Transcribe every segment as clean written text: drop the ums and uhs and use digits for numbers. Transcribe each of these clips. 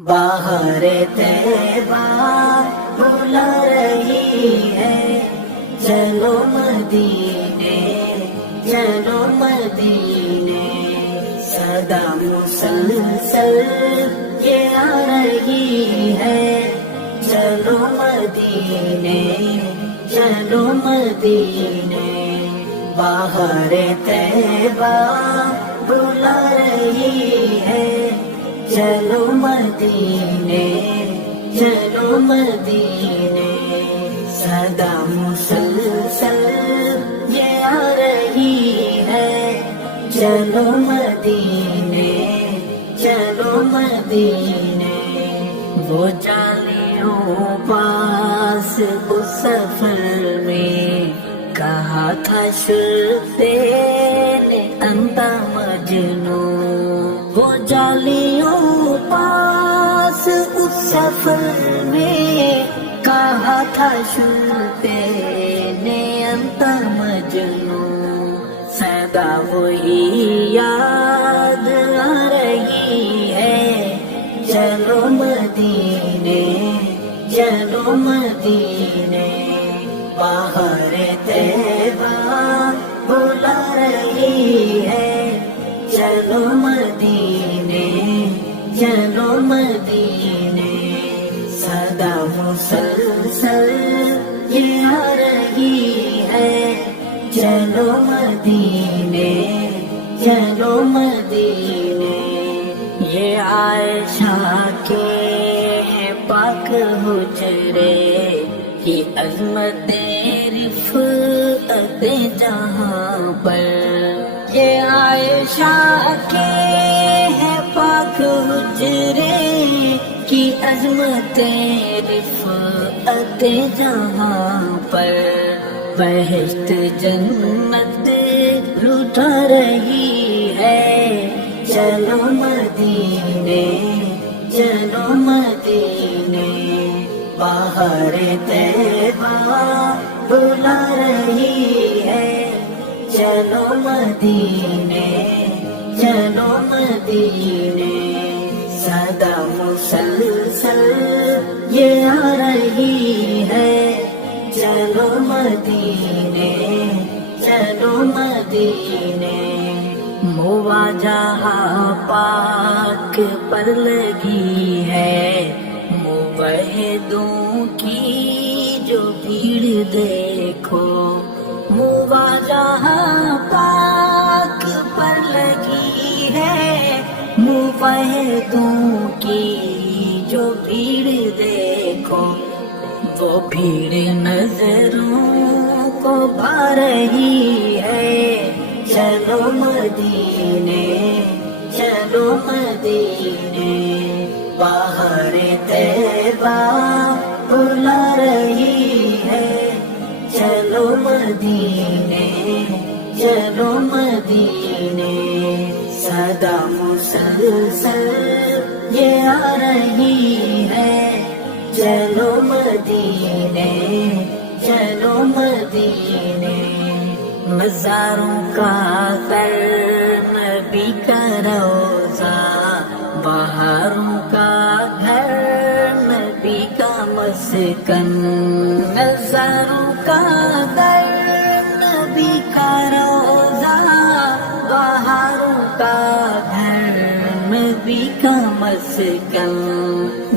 बाहर तैबा बुला रही है, चलो मदीने चलो मदीने। सदा मुसलसल ये आ रही है, चलो मदीने चलो मदीने। बाहर तैबा बुला रही है, चलो मदीने चलो मदीने। सदा मुसलसल ये आ रही है, चलो मदीने चलो मदीने। वो जालियों पास उस सफर में कहा था शुरते ने अंता मजनू। वो जालियों पास उस सफर में कहा था शुरते ने अंता मजनू। सदा वही याद आ रही है, चलो मदीने चलो मदीने। बाहर तैबा बुला रही है, चलो मदीने चलो मदीने। सदा मुसलसल ये आ रही है, चलो मदीने चलो मदीने। ये आयशा के हैं पाक हुजरे की अज़मत रिफ़अत जहाँ पर। ये आयशा के हैं पाक हुजरे की अज़मत रिफ़अत जहाँ पर। बहश्त जन्नत लुटा रही है, चलो मदीने चलो मदीने। बाहर तैबा बुला रही है, चलो मदीने चलो मदीने। सदा मुसलसल ये आ रही है, चलो मदीने चलो मदीने। मुवाजहा पाक पर लगी है, मुवहिदों की जो भीड़ देखो। मुवाजहा पाक पर लगी है, मुवहिदों की जो भीड़ देखो। वो भीड़ नजरों को भा रही है, चलो मदीने चलो मदीने। बाहर तैबा बुला रही है, चलो मदीने चलो मदीने। सदा मुसलसल ये आ रही है, चलो मदीने चलो मदीने। मज़ारों का घर नबी का रोज़ा, बहारों का घर नबी का मस्कन। मज़ारों का घर नबी का रोज़ा, बहारों का घर नबी का मस्कन।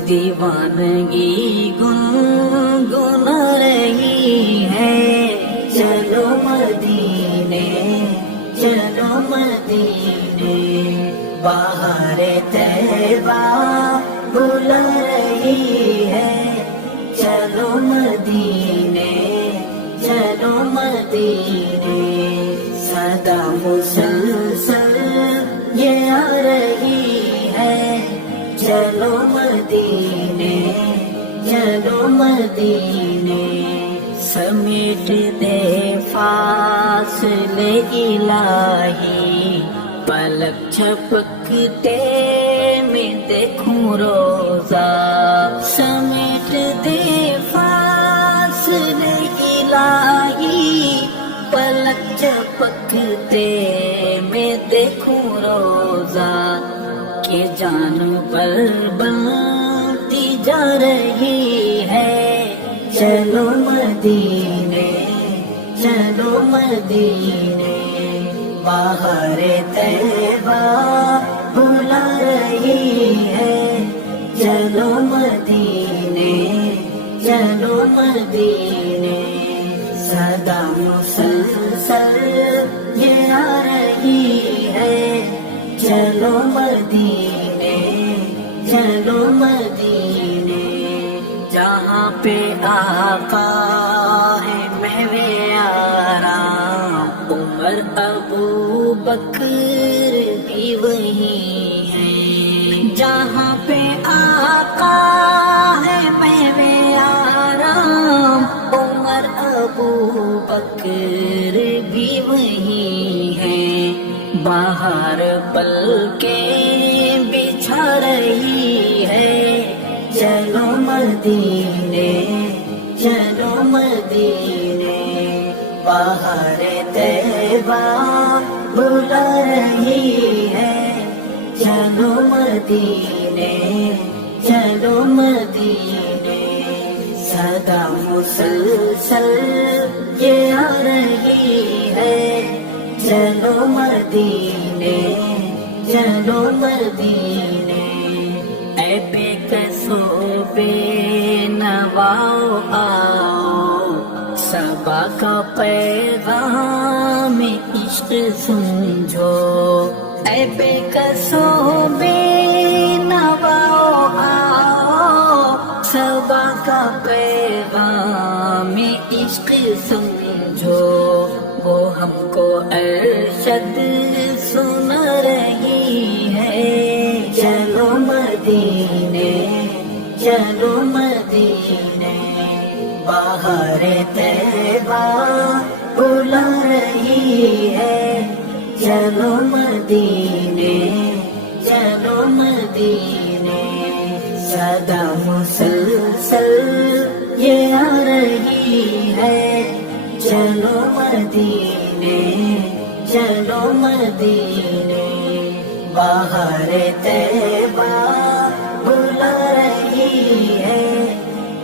दीवानगी गुनगुना रही है, चलो मदीने चलो मदीने। बाहर तैबा बुला रही है, चलो मदीने चलो मदीने। सदा मुसलसल ये आ रही है, चलो मदीने चलो मदीने। समेट दे फासले इलाही, पलक झपकते मैं देखूं रोज़ा। समेट दे फासले इलाही, पलक झपकते मैं देखूं रोज़ा। कि جان پر بنتی جا رہی ہے، چلو مدینے چلو مدینے، بہار طیبہ بلا رہی ہے، چلو مدینے چلو مدینے، صدا مسلسل یہ آ رہی ہے، چلو مدینے چلو مدینے، جہاں پہ آقا ہے مہوے آرام، عمر ابو بکر بھی وہی ہے، جہاں پہ آقا ہے مہوے آرام، عمر ابو بکر بھی وہی ہے، باہر پل کے بچھا رہی ہے، چلو مدینے چلو مدینے، باہر طیبہ بلا رہی ہے، چلو مدینے چلو مدینے، صدا مسلسل یہ آ رہی ہے، چلو مدینے چلو مدینے، اے بے کسو بے نواؤ آؤ، صبا کا پیغام عشق سمجھو، اے بے کسو بے نواؤ آؤ، صبا کا پیغام عشق سمجھو، وہ ہم کو ارشد سنا رہی ہے، چلو مدینے چلو مدینے، بہار طیبہ بلا رہی ہے، چلو مدینے چلو مدینے، صدا مسلسل یہ آ رہی ہے، چلو مدینے چلو مدینے، بہار طیبہ بلا رہی ہے،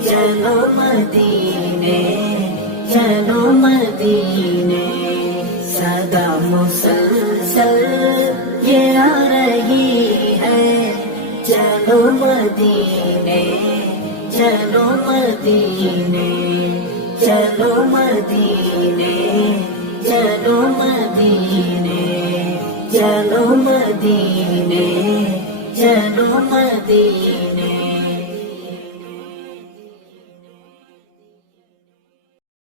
چلو مدینے چلو مدینے، صدا مسلسل یہ آ رہی ہے، چلو مدینے چلو مدینے، چلو مدینے چلو مدینے، چلو مدینے چلو مدینے۔